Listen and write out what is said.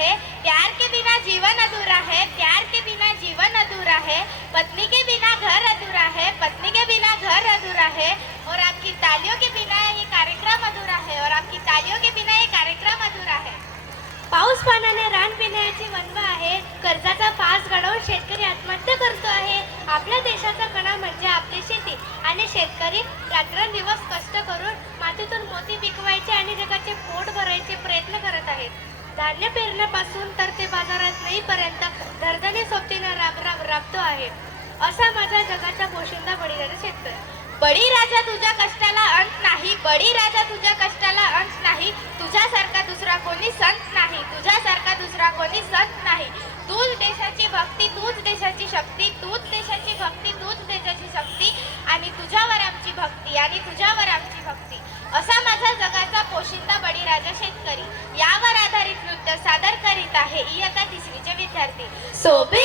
है। प्यार के बिना जीवन अधूरा है, प्यार के बिना जीवन अधूरा है। पत्नी के बिना घर अधूरा है, पत्नी के बिना घर अधूरा है। और आपकी तालियों के बिना ये कार्यक्रम अधूरा है, और आपकी तालियों के बिना ये कार्यक्रम अधूरा है। पाऊस पाण्याने रान पिण्याची वनवा आहे, कर्जाचा फास घडवून शेतकरी आत्महत्या करतो आहे। आपल्या देशाचा कणा म्हणजे आपली शेती आणि शेतकरी रात्रंदिवस कष्ट करून मातीतून मोती पिकवायचे आणि जगाचे पोट भरायचे प्रयत्न करत आहेत। धान्य पेरण्यापासून तर ते बाजारात नेईपर्यंत धडधडी सोबतीने राबतो आहे। असा माझा जगाचा पोशिंदा बळीराजा शेतकरी। बळीराजा तुझ्या कष्टाला अंत नाही, बळीराजा तुझ्या कष्टाला अंत नाही। तुझ्यासारखा दुसरा कोणी संत नाही, तुझ्यासारखा दुसरा कोणी संत नाही। तूच देशाची भक्ती, तूच देशाची शक्ती, तूच देशाची भक्ती, तूच देशाची शक्ती। आणि तुझ्यावर आमची भक्ती, आणि तुझ्यावर आमची भक्ती। असा माझा जगाचा पोशिंदा बळीराजा शेतकरी। यावर आधारित नृत्य सादर करीत आहे इयत्ता 3रीचे विद्यार्थी। सोबे